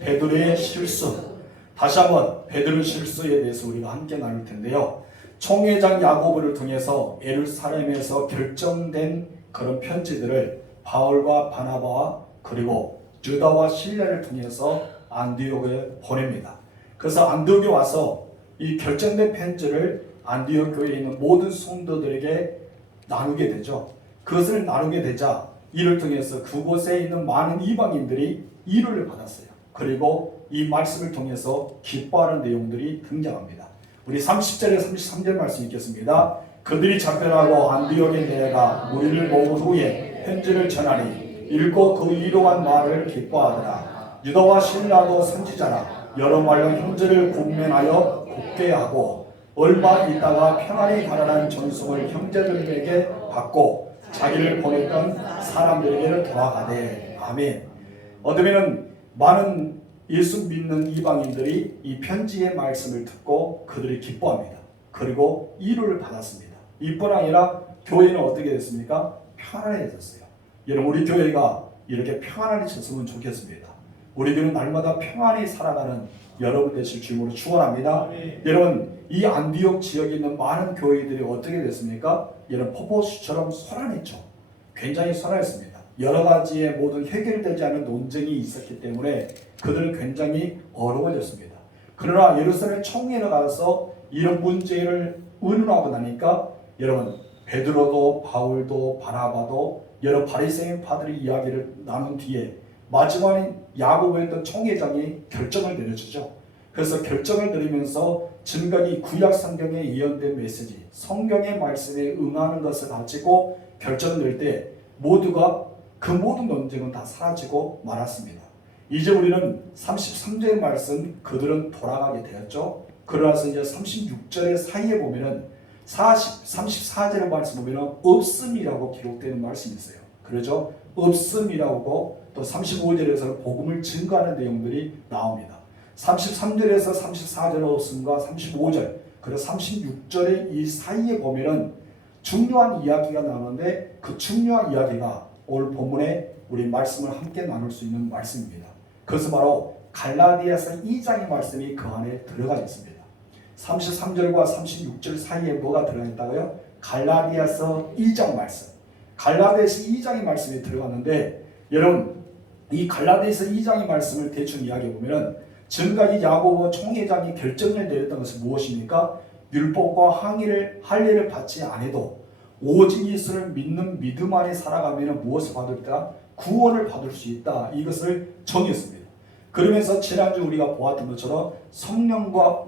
베드로의 실수. 다시 한번 베드로의 실수에 대해서 우리가 함께 나눌 텐데요. 총회장 야고보를 통해서 예루살렘에서 결정된 그런 편지들을 바울과 바나바와 그리고 유다와 실라를 통해서 안디옥에 보냅니다. 그래서 안디옥에 와서 이 결정된 편지를 안디옥 교회에 있는 모든 성도들에게 나누게 되죠. 그것을 나누게 되자 이를 통해서 그곳에 있는 많은 이방인들이 위로를 받았어요. 그리고 이 말씀을 통해서 기뻐하는 내용들이 등장합니다. 우리 30절에 33절 말씀 읽겠습니다. 그들이 작별하고 안디옥에 내려가 무리를 모은 후에 편지를 전하니 읽고 그 위로한 말을 기뻐하더라. 유다와 실라도 선지자라 여러 말로 형제를 권면하여 굳게 하고 얼마 있다가 평안히 가라는 전송을 형제들에게 받고 자기를 보냈던 사람들에게로 돌아가되. 아멘. 어쩌면 많은 예수 믿는 이방인들이 이 편지의 말씀을 듣고 그들이 기뻐합니다. 그리고 위로를 받았습니다. 이뿐 아니라 교회는 어떻게 됐습니까? 평안해졌어요. 여러분, 우리 교회가 이렇게 평안해졌으면 좋겠습니다. 우리들은 날마다 평안히 살아가는 여러분 되실 주님으로 축원합니다. 여러분, 이 안디옥 지역에 있는 많은 교회들이 어떻게 됐습니까? 여러분, 포포수처럼 소란했죠. 굉장히 소란했습니다. 여러 가지의 모든 해결되지 않은 논쟁이 있었기 때문에 그들은 굉장히 어려워졌습니다. 그러나 예루살렘 총회에 가서 이런 문제를 의논하고 나니까 여러분, 베드로도 바울도 바나바도 여러 바리새인파들의 이야기를 나눈 뒤에 마지막에 야고보였던 총회장이 결정을 내려주죠. 그래서 결정을 내리면서 지금까지 구약 성경에 예언된 메시지, 성경의 말씀에 응하는 것을 가지고 결정을 낼 때 모두가 그 모든 논쟁은 다 사라지고 말았습니다. 이제 우리는 33절의 말씀, 그들은 돌아가게 되었죠. 그러나서 이제 36절의 사이에 보면은 34절의 말씀 보면은 없음이라고 기록되는 말씀이 있어요. 그러죠? 없음이라고 또 35절에서는 복음을 증거하는 내용들이 나옵니다. 33절에서 34절의 없음과 35절 그리고 36절의 이 사이에 보면은 중요한 이야기가 나오는데 그 중요한 이야기가 오늘 본문에 우리 말씀을 함께 나눌 수 있는 말씀입니다. 그것은 바로 갈라디아서 2장의 말씀이 그 안에 들어가 있습니다. 33절과 36절 사이에 뭐가 들어가 있다고요? 갈라디아서 2장 말씀. 갈라디아서 2장의 말씀이 들어갔는데 여러분, 이 갈라디아서 2장의 말씀을 대충 이야기해 보면은 지금까지 야고보 총회장이 결정을 내렸던 것은 무엇입니까? 율법과 할례를 받지 않아도 오직 예수를 믿는 믿음 안에 살아가면 무엇을 받을까? 구원을 받을 수 있다. 이것을 정했습니다. 그러면서 지난주 우리가 보았던 것처럼 성령과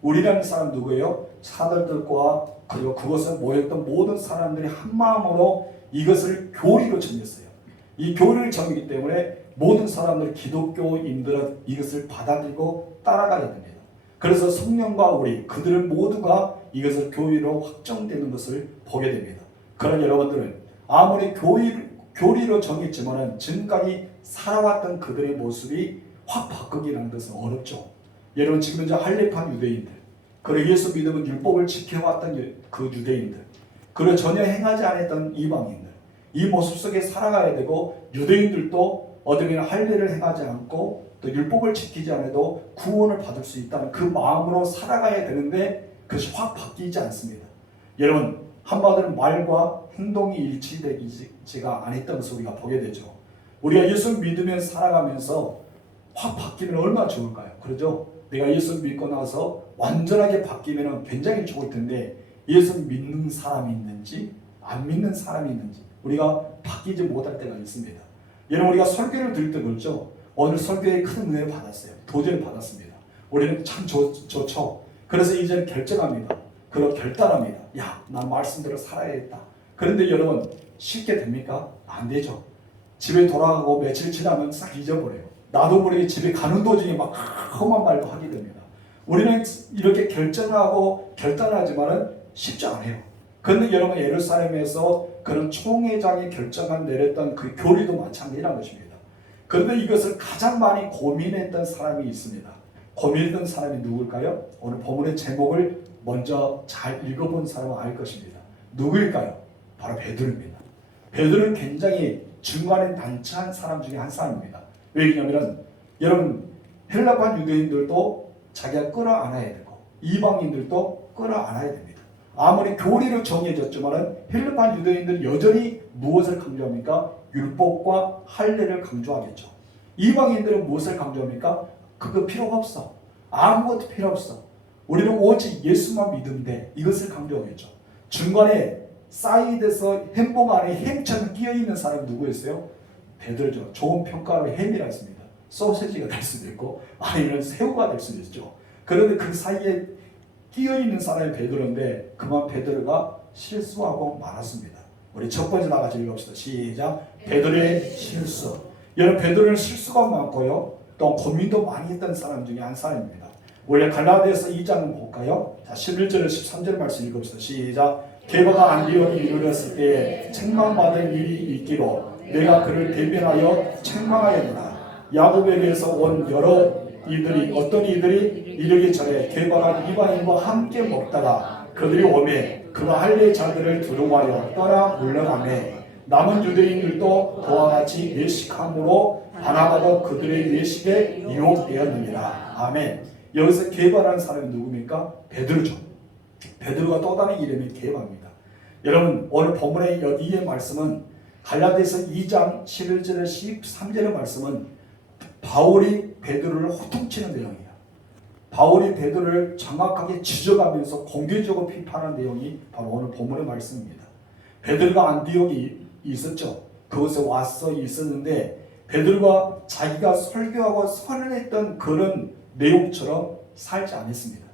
우리라는 사람 누구예요? 사도들과 그리고 그것에 모였던 모든 사람들이 한 마음으로 이것을 교리로 정했어요. 이 교리를 정했기 때문에 모든 사람들 기독교인들은 이것을 받아들이고 따라가야 됩니다. 그래서 성령과 그들은 모두가 이것을 교리로 확정되는 것을 보게 됩니다. 그러나 여러분들은 아무리 교리로 정했지만은 지금까지 살아왔던 그들의 모습이 확 바꾸기라는 것은 어렵죠. 여러분, 지금 이제 할례판 유대인들, 그리고 예수 믿음은 율법을 지켜왔던 그 유대인들, 그리고 전혀 행하지 않았던 이방인들, 이 모습 속에 살아가야 되고 유대인들도 어쩌면 할례를 행하지 않고 또 율법을 지키지 않아도 구원을 받을 수 있다는 그 마음으로 살아가야 되는데 그것이 확 바뀌지 않습니다. 여러분, 한마디로 말과 행동이 일치되지가 않았던 것을 우리가 보게 되죠. 우리가 예수 믿으면 살아가면서 확 바뀌면 얼마나 좋을까요? 그러죠? 내가 예수 믿고 나서 완전하게 바뀌면 굉장히 좋을 텐데 예수 믿는 사람이 있는지 안 믿는 사람이 있는지 우리가 바뀌지 못할 때가 있습니다. 여러분, 우리가 설교를 들을 때 그렇죠? 오늘 설교에 큰 은혜를 받았어요. 도전을 받았습니다. 우리는 참 좋죠. 그래서 이제 결정합니다. 그리고 결단합니다. 야, 난 말씀대로 살아야겠다. 그런데 여러분, 쉽게 됩니까? 안 되죠. 집에 돌아가고 며칠 지나면 싹 잊어버려요. 나도 모르게 집에 가는 도중에 막 험한 말도 하게 됩니다. 우리는 이렇게 결정하고 결단하지만은 쉽지 않아요. 그런데 여러분, 예루살렘에서 그런 총회장이 결정을 내렸던 그 교리도 마찬가지라는 것입니다. 그런데 이것을 가장 많이 고민했던 사람이 있습니다. 고민했던 사람이 누굴까요? 오늘 본문의 제목을 먼저 잘 읽어본 사람은 알 것입니다. 누구일까요? 바로 베드로입니다. 베드로는 굉장히 중간에 난처한 사람 중에 한 사람입니다. 왜냐하면 여러분 헬라판 유대인들도 자기가 끌어안아야 되고 이방인들도 끌어안아야 됩니다. 아무리 교리로 정해졌지만 헬라판 유대인들은 여전히 무엇을 강조합니까? 율법과 할례를 강조하겠죠. 이방인들은 무엇을 강조합니까? 그거 필요가 없어. 아무것도 필요 없어. 우리는 오직 예수만 믿으면 돼. 이것을 강조하겠죠. 중간에 사이드에서 햄버거 안에 햄처럼 끼어있는 사람이 누구였어요? 베드로죠. 좋은 평가로 햄이라 했습니다. 소시지가 될 수도 있고 아니면 새우가 될 수도 있죠. 그런데 그 사이에 끼어있는 사람이 베드로인데 그만 베드로가 실수하고 말았습니다. 우리 첫 번째 나가서 읽읍시다. 시작. 베드로의 실수. 여러분 베드로는 실수가 많고요. 또 고민도 많이 했던 사람 중에 한 사람입니다. 원래 갈라디아서 2장 볼까요? 자, 11절 13절 말씀 읽읍시다. 시작. 게바가 안디옥에 이르렀을 때 책망받을 일이 있기로 내가 그를 대변하여 책망하였다. 야곱에게서 온 여러 이들이 어떤 이들이 이르기 전에 게바가 이방인과 함께 먹다가 그들이 오매 그가 할례 자들을 두루마려 떠나 물러가매 남은 유대인들도 그와 같이 외식함으로 바나바도 그들의 외식에 유혹되었느니라. 아멘. 여기서 게바라는 사람이 누굽니까? 베드로죠. 베드로가 또 다른 이름이 게바입니다. 여러분 오늘 본문의 여기의 말씀은 갈라디아서 2장 11절에 13절의 말씀은 바울이 베드로를 호통치는 내용이에요. 바울이 베드로를 정확하게 지적하면서 공개적으로 비판하는 내용이 바로 오늘 본문의 말씀입니다. 베드로가 안디옥에 있었죠. 그곳에 와서 있었는데 베드로가 자기가 설교하고 선언했던 그런 내용처럼 살지 않았습니다.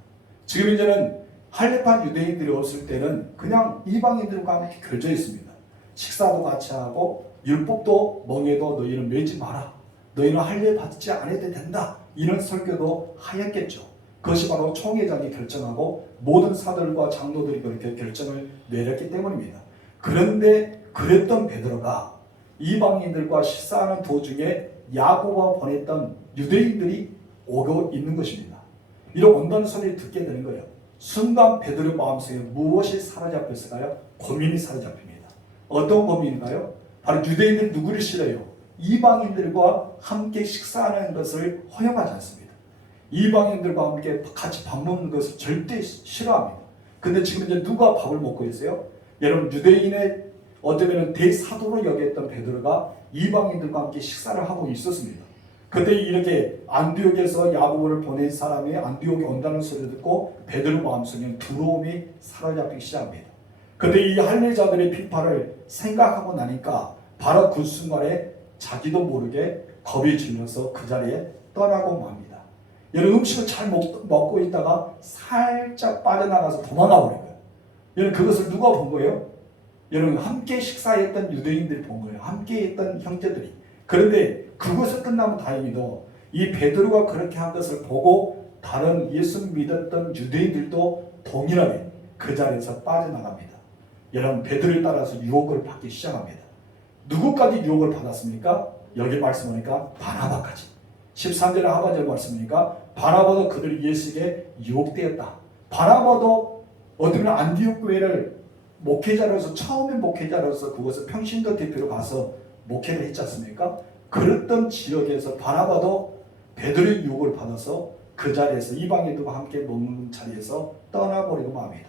지금 이제는 할례판 유대인들이 없을 때는 그냥 이방인들과 함께 결져 있습니다. 식사도 같이 하고 율법도 멍에도 너희는 매지 마라. 너희는 할례 받지 않아도 된다. 이런 설교도 하였겠죠. 그것이 바로 총회장이 결정하고 모든 사들과 장로들이 그렇게 결정을 내렸기 때문입니다. 그런데 그랬던 베드로가 이방인들과 식사하는 도중에 야고보가 보냈던 유대인들이 오고 있는 것입니다. 이런 온다는 소리를 듣게 되는 거예요. 순간 베드로 마음속에 무엇이 사로잡혔을까요? 고민이 사로잡힙니다. 어떤 고민인가요? 바로 유대인들 누구를 싫어요? 이방인들과 함께 식사하는 것을 허용하지 않습니다. 이방인들과 함께 같이 밥 먹는 것을 절대 싫어합니다. 근데 지금 이제 누가 밥을 먹고 있어요? 여러분 유대인의 어쩌면 대사도로 여겼던 베드로가 이방인들과 함께 식사를 하고 있었습니다. 그때 이렇게 안디옥에서 야고보를 보낸 사람이 안디옥에 온다는 소리를 듣고 베드로 마음속에 두려움이 사로잡히기 시작합니다. 그런데 이 할례자들의 비판을 생각하고 나니까 바로 그 순간에 자기도 모르게 겁이 질려서 그 자리에 떠나고 맙니다. 여러분 음식을 잘 먹고 있다가 살짝 빠져나가서 도망가 버린 거예요. 여러분 그것을 누가 본 거예요? 여러분 함께 식사했던 유대인들이 본 거예요. 함께 했던 형제들이. 그런데 그것을 끝나면 다행히도 이 베드로가 그렇게 한 것을 보고 다른 예수 믿었던 유대인들도 동일하게 그 자리에서 빠져나갑니다. 여러분 베드로에 따라서 유혹을 받기 시작합니다. 누구까지 유혹을 받았습니까? 여기 말씀하니까 바나바까지. 13절의 하반절 말씀이니까 바나바도 그들 예수에게 유혹되었다. 바나바도 어떻게 안디옥 교회를 목회자로서 처음에 목회자로서 그곳에 평신도 대표로 가서 목회를 했지 않습니까? 그랬던 지역에서 바나바도 베드로의 유혹을 받아서 그 자리에서 이방인들과 함께 먹는 자리에서 떠나버리고 맙니다.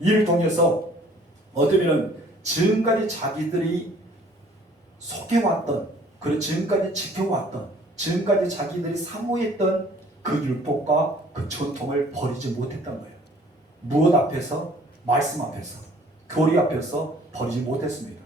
이를 통해서 어쩌면 지금까지 자기들이 속해왔던, 그리고 지금까지 지켜왔던, 지금까지 자기들이 사모했던 그 율법과 그 전통을 버리지 못했던 거예요. 무엇 앞에서? 말씀 앞에서, 교리 앞에서 버리지 못했습니다.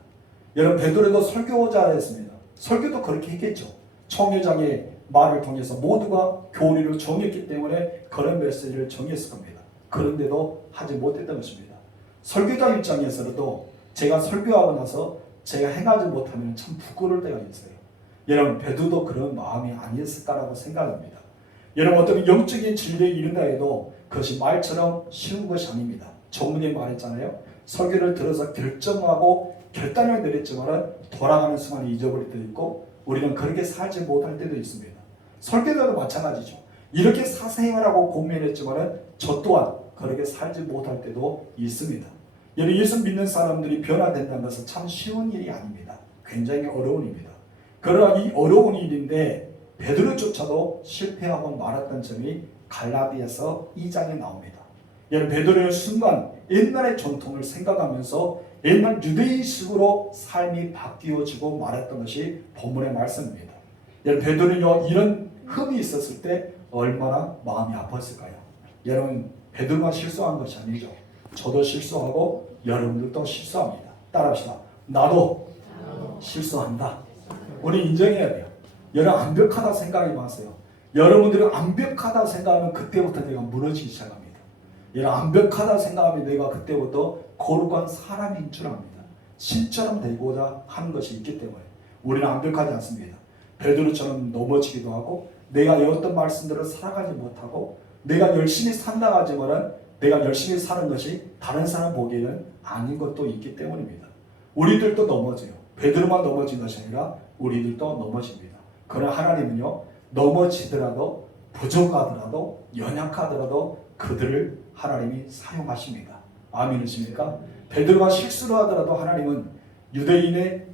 여러분 베드로도 설교자였습니다. 설교도 그렇게 했겠죠. 총회장의 말을 통해서 모두가 교리를 정했기 때문에 그런 메시지를 정했을 겁니다. 그런데도 하지 못했던 것입니다. 설교자 입장에서도 제가 설교하고 나서 제가 행하지 못하면 참 부끄러울 때가 있어요. 여러분 베드로도 그런 마음이 아니었을까라고 생각합니다. 여러분 어떤 영적인 진리에 이른다 해도 그것이 말처럼 쉬운 것이 아닙니다. 조문에 말했잖아요. 설교를 들어서 결정하고 결단을 내렸지만 돌아가는 순간에 잊어버릴 때도 있고 우리는 그렇게 살지 못할 때도 있습니다. 설교자도 마찬가지죠. 이렇게 사생활하고 고민했지만 저 또한 그렇게 살지 못할 때도 있습니다. 여러분 예수 믿는 사람들이 변화된다는 것은 참 쉬운 일이 아닙니다. 굉장히 어려운 일입니다. 그러나 이 어려운 일인데 베드로조차도 실패하고 말았던 점이 갈라디아서 2장에 나옵니다. 여러분, 베드로는 순간 옛날의 전통을 생각하면서 옛날 유대인식으로 삶이 바뀌어지고 말았던 것이 본문의 말씀입니다. 여러분, 베드로는요, 이런 흠이 있었을 때 얼마나 마음이 아팠을까요? 여러분, 베드로가 실수한 것이 아니죠. 저도 실수하고 여러분들도 실수합니다. 따라합시다. 나도 실수한다. 우리 인정해야 돼요. 여러분, 완벽하다 생각하지 마세요. 여러분들이 완벽하다 생각하면 그때부터 내가 무너지기 시작합니다. 여러분, 완벽하다 생각하면 내가 그때부터 거룩한 사람인 줄 압니다. 신처럼 되고자 하는 것이 있기 때문에 우리는 완벽하지 않습니다. 베드로처럼 넘어지기도 하고, 내가 어떤 말씀들을 살아가지 못하고, 내가 열심히 산다 하지만 내가 열심히 사는 것이 다른 사람 보기에는 아닌 것도 있기 때문입니다. 우리들도 넘어져요. 베드로만 넘어진 것이 아니라 우리들도 넘어집니다. 그러나 하나님은요, 넘어지더라도 부족하더라도 연약하더라도 그들을 하나님이 사용하십니다. 아멘이십니까? 베드로가 실수를 하더라도 하나님은 유대인의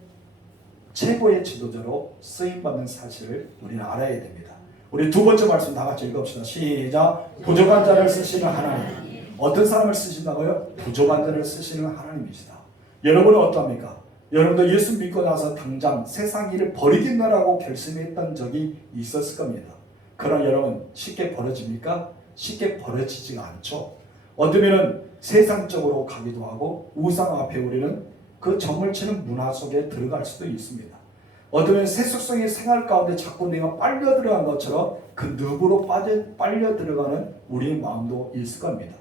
최고의 지도자로 쓰임받는 사실을 우리는 알아야 됩니다. 우리 두 번째 말씀 다 같이 읽읍시다. 시작. 부족한 자를 쓰시는 하나님. 어떤 사람을 쓰신다고요? 부족한 자를 쓰시는 하나님이시다. 여러분은 어떠합니까? 여러분도 예수 믿고 나서 당장 세상 일을 버리겠노라고 결심했던 적이 있었을 겁니다. 그러나 여러분, 쉽게 버려집니까? 쉽게 버려지지가 않죠. 어쩌면 세상적으로 가기도 하고 우상 앞에 우리는 그 점을 치는 문화 속에 들어갈 수도 있습니다. 어쩌면 세속성의 생활 가운데 자꾸 내가 빨려 들어간 것처럼 그 늪으로 빨려 들어가는 우리의 마음도 있을 겁니다.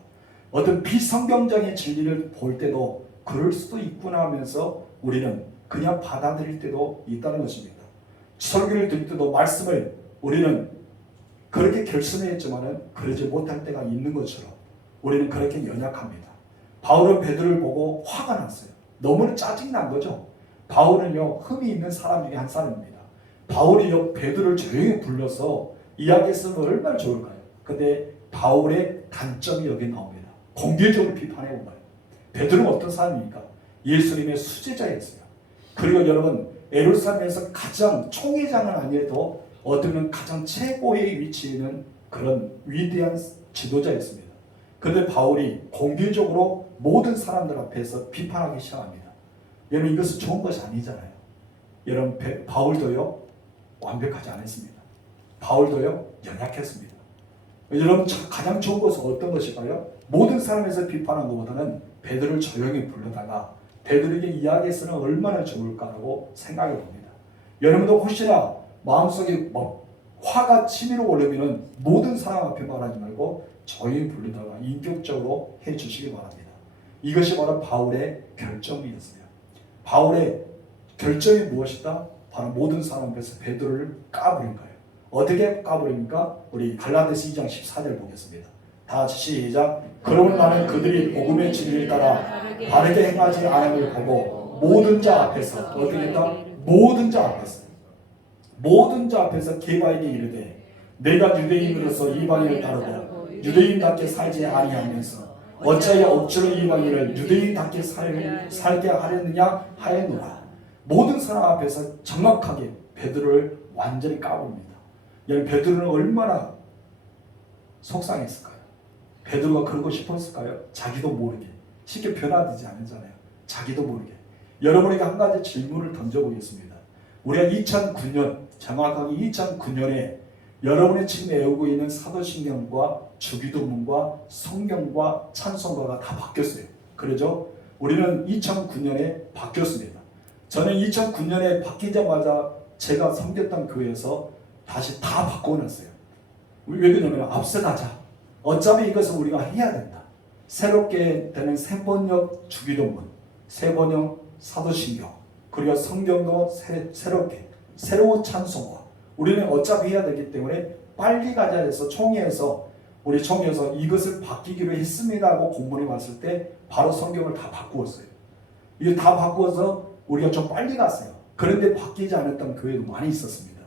어떤 비성경적인 진리를 볼 때도 그럴 수도 있구나 하면서 우리는 그냥 받아들일 때도 있다는 것입니다. 설교를 들을 때도 말씀을 우리는 그렇게 결심했지만 그러지 못할 때가 있는 것처럼 우리는 그렇게 연약합니다. 바울은 베드로를 보고 화가 났어요. 너무 짜증난 거죠. 바울은요, 흠이 있는 사람 중에 한 사람입니다. 바울이요, 베드로를 조용히 불러서 이야기했으면 얼마나 좋을까요? 근데 바울의 단점이 여기 나옵니다. 공개적으로 비판해 본 거예요. 베드로는 어떤 사람입니까? 예수님의 수제자였어요. 그리고 여러분, 예루살렘에서 가장 총회장은 아니어도 어쩌면 가장 최고의 위치에 있는 그런 위대한 지도자였습니다. 그런데 바울이 공개적으로 모든 사람들 앞에서 비판하기 시작합니다. 여러분, 이것은 좋은 것이 아니잖아요. 여러분, 바울도요, 완벽하지 않았습니다. 바울도요, 연약했습니다. 여러분, 가장 좋은 것은 어떤 것일까요? 모든 사람에서 비판한 것보다는 베드로를 조용히 불러다가 베드로에게 이야기해서는 얼마나 좋을까라고 생각해 봅니다. 여러분도 혹시나 마음속에 화가 치밀어 오르면 모든 사람 앞에 말하지 말고 조용히 부르다가 인격적으로 해주시기 바랍니다. 이것이 바로 바울의 결정이었어요. 바울의 결정이 무엇이다? 바로 모든 사람 앞에서 베드로를 까부린 거예요. 어떻게 까부립니까? 우리 갈라디아서 2장 14절 보겠습니다. 다 같이 시작. 그러면 나는 그들이 복음의 진리를 따라 바르게 행하지 않음을 보고 모든 자 앞에서 어떻게 했다? 모든 자 앞에서 게바에게 이르되 내가 유대인으로서 이방인을 따르고 유대인답게 살지 아니하면서 어찌하여 억지로 이방인을 유대인답게 살게 하려느냐 하였노라. 모든 사람 앞에서 정확하게 베드로를 완전히 까봅니다. 여러분, 베드로는 얼마나 속상했을까요? 베드로가 그러고 싶었을까요? 자기도 모르게. 쉽게 변화되지 않잖아요. 자기도 모르게. 여러분에게 한 가지 질문을 던져보겠습니다. 우리가 2009년, 정확하게 2009년에 여러분이 지금 외우고 있는 사도신경과 주기도문과 성경과 찬송가가 다 바뀌었어요. 그러죠? 우리는 2009년에 바뀌었습니다. 저는 2009년에 바뀌자마자 제가 섬겼던 교회에서 다시 다 바꿔놨어요. 왜 그러냐면 앞서가자. 어차피 이것은 우리가 해야 된다. 새롭게 되는 세번역 주기도문, 세번역 사도신경, 그리고 성경도 새롭게 새로운 찬송가 우리는 어차피 해야 되기 때문에 빨리 가자 해서 총회에서 우리 총회에서 이것을 바뀌기로 했습니다 하고 공문이 왔을 때 바로 성경을 다 바꾸었어요. 이거 다 바꾸어서 우리가 좀 빨리 갔어요. 그런데 바뀌지 않았던 교회도 많이 있었습니다.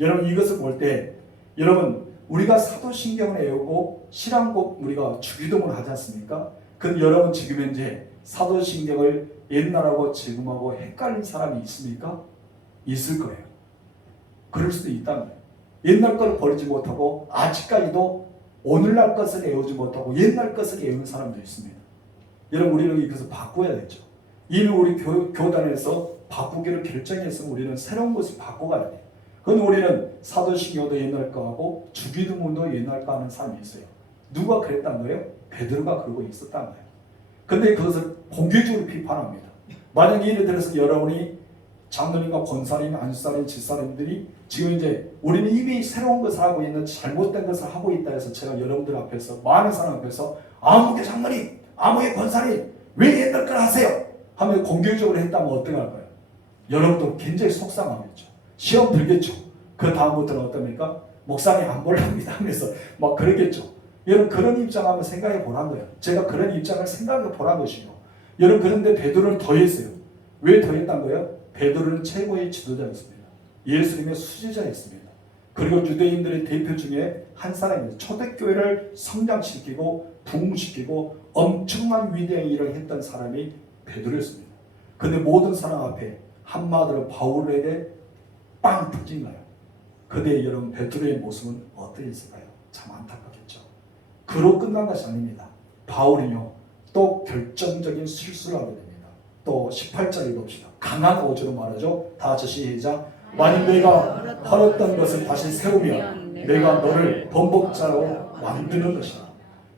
여러분, 이것을 볼 때 여러분, 우리가 사도신경을 외우고 신앙곡 우리가 주기도문을 하지 않습니까? 그럼 여러분 지금 현재 사도신경을 옛날하고 지금하고 헷갈린 사람이 있습니까? 있을 거예요. 그럴 수도 있다는 거예요. 옛날 것을 버리지 못하고 아직까지도 오늘날 것을 애우지 못하고 옛날 것을 애우는 사람도 있습니다. 여러분, 우리는 이것을 바꿔야 되죠. 이미 우리 교단에서 바꾸기를 결정해서 우리는 새로운 것을 바꿔가야 돼요. 그건 우리는 사도신경도 옛날 거하고 주기도문도 옛날 거 하는 사람이 있어요. 누가 그랬단 거예요? 베드로가 그러고 있었단 거예요. 근데 그것을 공개적으로 비판합니다. 만약 예를 들어서 여러분이 장로님과 권사님, 안수사님, 집사님들이 지금 이제 우리는 이미 새로운 것을 하고 있는 잘못된 것을 하고 있다 해서 제가 여러분들 앞에서 많은 사람 앞에서 아무개 장로님, 아무개 권사님 왜 옛날 걸 하세요? 하면 공개적으로 했다면 어떡할까요? 여러분도 굉장히 속상하겠죠. 시험 들겠죠. 그 다음부터는 어떻습니까? 목사님 안 볼랍니다 하면서 막 그러겠죠. 여러분 그런 입장 한번 생각해 보란 거예요. 제가 그런 입장을 생각해 보란 것이요. 여러분 그런데 베드로는 더했어요. 왜 더했단 거예요? 베드로는 최고의 지도자였습니다. 예수님의 수제자였습니다. 그리고 유대인들의 대표 중에 한 사람입니다. 초대교회를 성장시키고 부흥시키고 엄청난 위대한 일을 했던 사람이 베드로였습니다. 근데 모든 사람 앞에 한마디로 바울에게 빵 터진 거예요. 그때 여러분 베드로의 모습은 어떠했을까요? 참 안타깝겠죠. 그로 끝난 것이 아닙니다. 바울이요 또 결정적인 실수를 하게 됩니다. 또 18절 읽읍시다. 강한 어조로 말하죠. 다 같이 시작. 만일 내가 헐었던 것을 다시 세우면 내가 너를 범벅자로 만드는 것이다.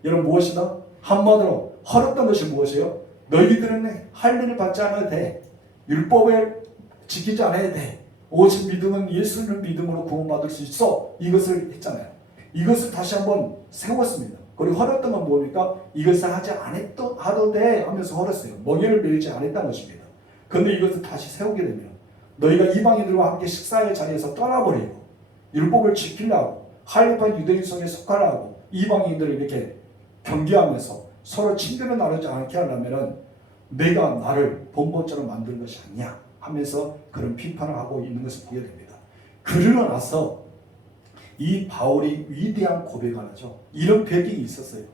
여러분 무엇이다? 한마디로 헐었던 것이 무엇이에요? 너희들은 할 일을 받지 않아도 돼. 율법을 지키지 않아야 돼. 오직 믿음은 예수를 믿음으로 구원받을 수 있어. 이것을 했잖아요. 이것을 다시 한번 세웠습니다. 그리고 헐었던 건 뭡니까? 이것을 하지 않아도 돼 하면서 헐었어요. 멍에를 매이지 않았다는 것입니다. 그런데 이것을 다시 세우게 되면 너희가 이방인들과 함께 식사의 자리에서 떠나버리고 율법을 지키려고 할례판 유대인 속에 속하려고 이방인들을 이렇게 경계하면서 서로 친근을 나누지 않게 하려면 내가 나를 범법자로 만드는 것이 아니냐 하면서 그런 비판을 하고 있는 것을 보게 됩니다. 그러고 나서 이 바울이 위대한 고백을 하죠. 이런 배경이 있었어요.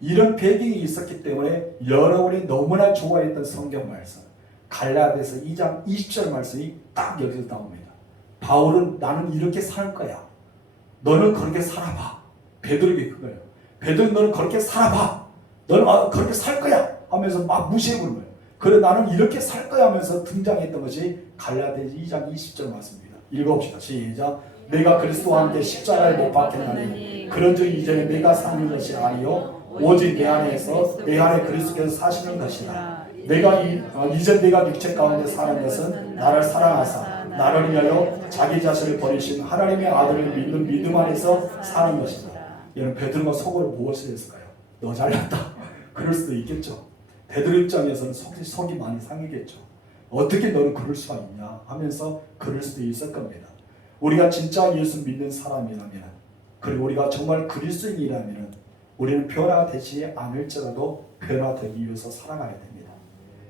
이런 배경이 있었기 때문에 여러분이 너무나 좋아했던 성경 말씀 갈라디아서 2장 20절 말씀이 딱 여기서 나옵니다. 바울은 나는 이렇게 살 거야. 너는 그렇게 살아봐. 베드로에게 그거예요. 베드로 너는 그렇게 살아봐. 너는 그렇게 살 거야 하면서 막 무시해버린 거예요. 그래 나는 이렇게 살 거야 하면서 등장했던 것이 갈라디아서 2장 20절 말씀입니다. 읽어봅시다. 시작. 내가 그리스도와 함께 십자가에 못 박혔나니 그런즉 이제는 내가 사는 것이 아니요 오직 내 안에서 내 안에 그리스도께서 사시는 것이다. 이제 내가 육체 가운데 사는 것은 나를 사랑하사 나를 위하여 자기 자신을 버리신 하나님의 아들을 믿는 믿음 안에서 사는 것이다. 여러분 베드로가 속으로 무엇을 했을까요? 너 잘났다. 그럴 수도 있겠죠. 베드로 입장에서는 속이 많이 상하겠죠. 어떻게 너는 그럴 수가 있냐 하면서 그럴 수도 있을 겁니다. 우리가 진짜 예수 믿는 사람이라면 그리고 우리가 정말 그리스도인이라면 우리는 변화되지 않을지라도 변화되기 위해서 살아가야 됩니다.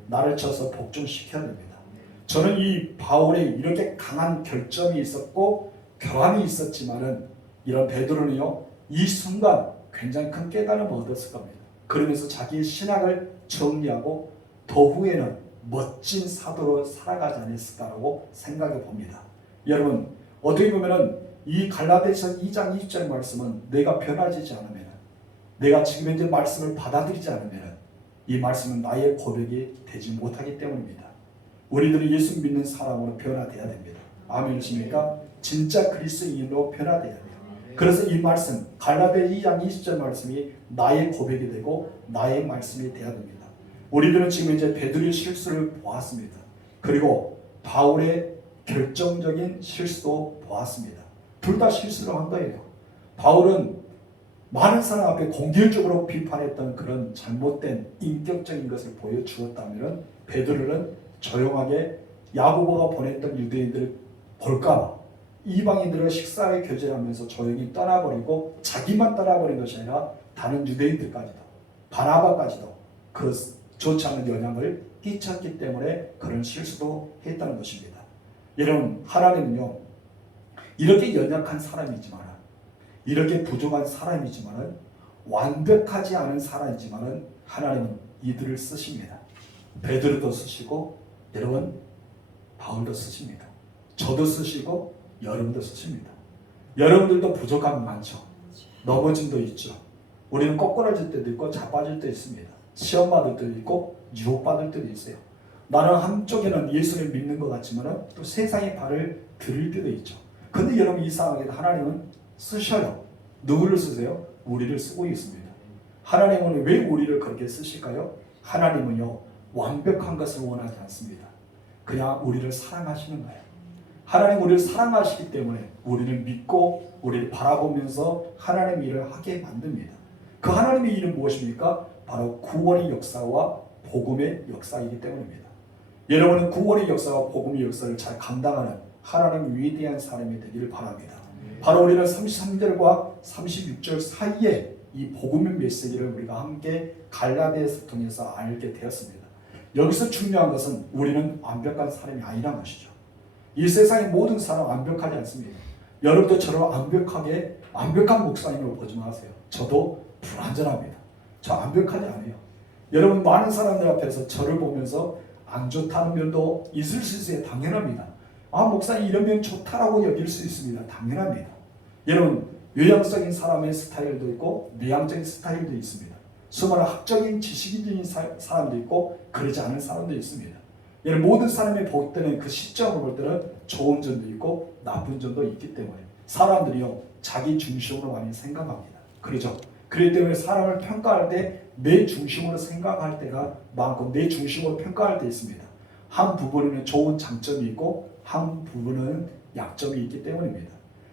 나를 쳐서 복종시켜야 됩니다. 저는 이 바울의 이렇게 강한 결점이 있었고 결함이 있었지만은 이런 베드로는요 이 순간 굉장히 큰 깨달음을 얻었을 겁니다. 그러면서 자기의 신학을 정리하고 더 후에는 멋진 사도로 살아가지 않았을까라고 생각해 봅니다. 여러분 어떻게 보면은 이 갈라디아서 2장 20절 말씀은 내가 변화되지 않으면 내가 지금 현재 말씀을 받아들이지 않으면 이 말씀은 나의 고백이 되지 못하기 때문입니다. 우리들은 예수 믿는 사람으로 변화돼야 됩니다. 아멘이십니까? 진짜 그리스도인으로 변화돼야 돼요. 그래서 이 말씀 갈라디아 2장 20절 말씀이 나의 고백이 되고 나의 말씀이 되어야 됩니다. 우리들은 지금 이제 베드로의 실수를 보았습니다. 그리고 바울의 결정적인 실수도 보았습니다. 둘 다 실수를 한 거예요. 바울은 많은 사람 앞에 공개적으로 비판했던 그런 잘못된 인격적인 것을 보여주었다면 베드로는 조용하게 야고보가 보냈던 유대인들을 볼까봐 이방인들을 식사에 교제하면서 조용히 떠나버리고 자기만 떠나버린 것이 아니라 다른 유대인들까지도 바나바까지도 그 좋지 않은 영향을 끼쳤기 때문에 그런 실수도 했다는 것입니다. 여러분 하나님은요 이렇게 연약한 사람이지만 이렇게 부족한 사람이지만 완벽하지 않은 사람이지만 하나님은 이들을 쓰십니다. 베드로도 쓰시고 여러분 바울도 쓰십니다. 저도 쓰시고 여러분도 쓰십니다. 여러분들도 부족함이 많죠. 넘어짐도 있죠. 우리는 꼬꾸라질 때도 있고 자빠질 때도 있습니다. 시험 받을 때도 있고 유혹받을 때도 있어요. 나는 한쪽에는 예수를 믿는 것 같지만 또 세상의 발을 들일 때도 있죠. 근데 여러분 이상하게 하나님은 쓰셔요. 누구를 쓰세요? 우리를 쓰고 있습니다. 하나님은 왜 우리를 그렇게 쓰실까요? 하나님은요 완벽한 것을 원하지 않습니다. 그냥 우리를 사랑하시는 거예요. 하나님 우리를 사랑하시기 때문에 우리를 믿고 우리를 바라보면서 하나님 일을 하게 만듭니다. 그 하나님의 일은 무엇입니까? 바로 구원의 역사와 복음의 역사이기 때문입니다. 여러분은 구원의 역사와 복음의 역사를 잘 감당하는 하나님 위대한 사람이 되기를 바랍니다. 바로 우리는 33절과 36절 사이에 이 복음의 메시지를 우리가 함께 갈라디아서 통해서 알게 되었습니다. 여기서 중요한 것은 우리는 완벽한 사람이 아니란 것이죠. 이 세상의 모든 사람은 완벽하지 않습니다. 여러분도 저를 완벽한 목사님으로 보지 마세요. 저도 불완전합니다. 저 완벽하지 않아요. 여러분 많은 사람들 앞에서 저를 보면서 안 좋다는 면도 있을 수 있어요. 당연합니다. 목사님 이런 면 좋다라고 여길 수 있습니다. 당연합니다. 여러분 외향적인 사람의 스타일도 있고 내향적인 스타일도 있습니다. 수많은 학적인 지식인적인 사람도 있고 그러지 않은 사람도 있습니다. 여러분 모든 사람이 볼 때는 그 시점을 볼 때는 좋은 점도 있고 나쁜 점도 있기 때문에 사람들이요 자기 중심으로 많이 생각합니다. 그렇죠? 그렇기 때문에 사람을 평가할 때 내 중심으로 생각할 때가 많고 내 중심으로 평가할 때 있습니다. 한 부분에는 좋은 장점이 있고 한 부분은 약점이 있기 때문입니다.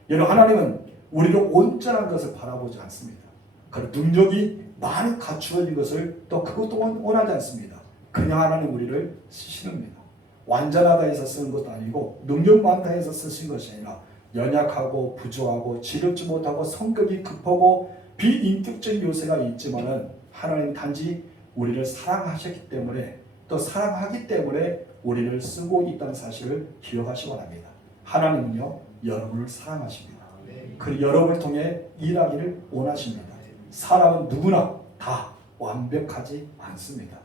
여러분 하나님은 우리를 온전한 것을 바라보지 않습니다. 그리고 능력이 많이 갖추어진 것을 또 그것도 원하지 않습니다. 그냥 하나님 우리를 쓰시는입니다. 완전하다 해서 쓰는 것도 아니고 능력 많다 해서 쓰신 것이 아니라 연약하고 부족하고 지렵지 못하고 성격이 급하고 비인격적인 요소가 있지만은 하나님 단지 우리를 사랑하셨기 때문에 또 사랑하기 때문에 우리를 쓰고 있다는 사실을 기억하시기 바랍니다. 하나님은요 여러분을 사랑하십니다. 그리고 여러분을 통해 일하기를 원하십니다. 사람은 누구나 다 완벽하지 않습니다.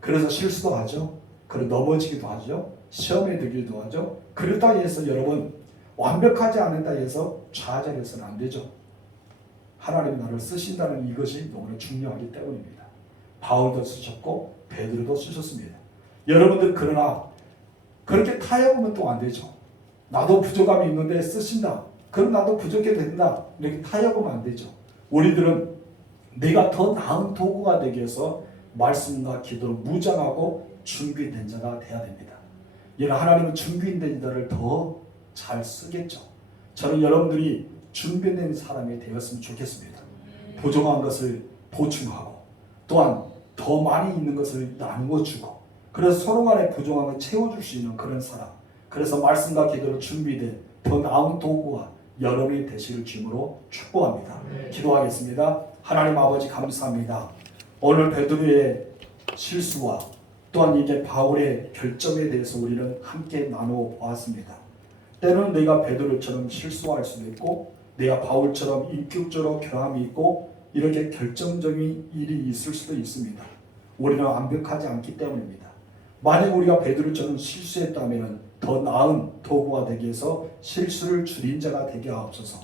그래서 실수도 하죠. 그리고 넘어지기도 하죠. 시험에 들기도 하죠. 그렇다 해서 여러분 완벽하지 않는다 해서 좌절해서는 안 되죠. 하나님 나를 쓰신다는 이것이 너무나 중요하기 때문입니다. 바울도 쓰셨고 베드로도 쓰셨습니다. 여러분들 그러나 그렇게 타협하면 또 안 되죠. 나도 부족함이 있는데 쓰신다. 그럼 나도 부족해 된다. 이렇게 타협하면 안 되죠. 우리들은 내가 더 나은 도구가 되기 위해서 말씀과 기도로 무장하고 준비된 자가 되어야 됩니다. 여러분 하나님은 준비된 자를 더 잘 쓰겠죠. 저는 여러분들이 준비된 사람이 되었으면 좋겠습니다. 부족한 것을 보충하고 또한 더 많이 있는 것을 나누어 주고 그래서 서로 간의 부족함을 채워줄 수 있는 그런 사람. 그래서 말씀과 기도로 준비된 더 나은 도구와 여러분이 되시를 주님으로 축복합니다. 기도하겠습니다. 하나님 아버지 감사합니다. 오늘 베드로의 실수와 또한 이게 바울의 결점에 대해서 우리는 함께 나누어 보았습니다. 때로는 내가 베드로처럼 실수할 수도 있고 내가 바울처럼 인격적으로 결함이 있고 이렇게 결정적인 일이 있을 수도 있습니다. 우리는 완벽하지 않기 때문입니다. 만약 우리가 베드로처럼 실수했다면 더 나은 도구가 되기 위해서 실수를 줄인 자가 되게 하옵소서.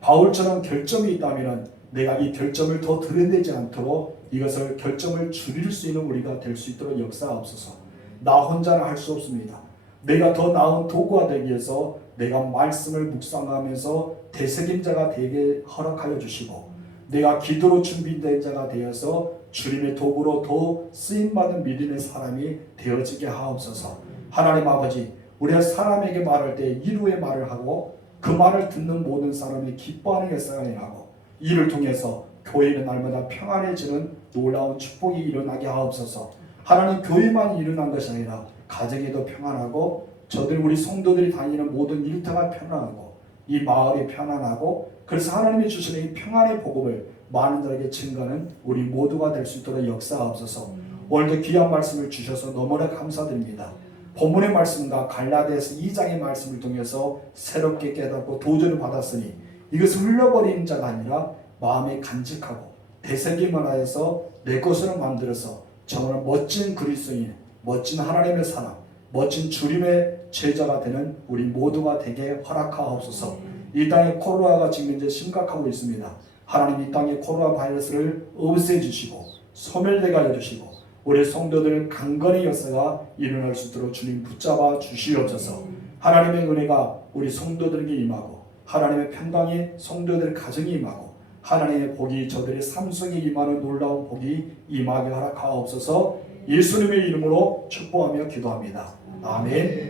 바울처럼 결점이 있다면 내가 이 결점을 더 드러내지 않도록 이것을 결점을 줄일 수 있는 우리가 될 수 있도록 역사하옵소서. 나 혼자는 할 수 없습니다. 내가 더 나은 도구가 되기 위해서 내가 말씀을 묵상하면서 되새김자가 되게 허락하여 주시고 내가 기도로 준비된 자가 되어서 주님의 도구로 더 쓰임받은 믿음의 사람이 되어지게 하옵소서. 하나님 아버지 우리가 사람에게 말할 때 이루의 말을 하고 그 말을 듣는 모든 사람이 기뻐하는 역사가 일어나고 이를 통해서 교회는 날마다 평안해지는 놀라운 축복이 일어나게 하옵소서. 하나님 교회만 일어난 것이 아니라 가정에도 평안하고 저들 우리 성도들이 다니는 모든 일터가 평안하고 이 마을이 평안하고 그래서 하나님이 주시는 이 평안의 복음을 많은 자에게 증거하는 우리 모두가 될 수 있도록 역사하옵소서. 오늘도 귀한 말씀을 주셔서 너무나 감사드립니다. 본문의 말씀과 갈라디아서 2장의 말씀을 통해서 새롭게 깨닫고 도전을 받았으니 이것을 흘려버리는 자가 아니라 마음에 간직하고 되새김을 하여서 내 것으로 만들어서 정말 멋진 그리스도인, 멋진 하나님의 사람, 멋진 주님의 제자가 되는 우리 모두가 되게 허락하옵소서. 이 땅에 코로나가 지금 이제 심각하고 있습니다. 하나님 이 땅에 코로나 바이러스를 없애주시고 소멸되게 해주시고 우리 성도들 강건의 역사가 일어날 수 있도록 주님 붙잡아 주시옵소서. 하나님의 은혜가 우리 성도들에게 임하고 하나님의 평강이 성도들 가정에 임하고 하나님의 복이 저들의 삶 속에 임하는 놀라운 복이 임하게 허락하옵소서. 예수님의 이름으로 축복하며 기도합니다. 아멘.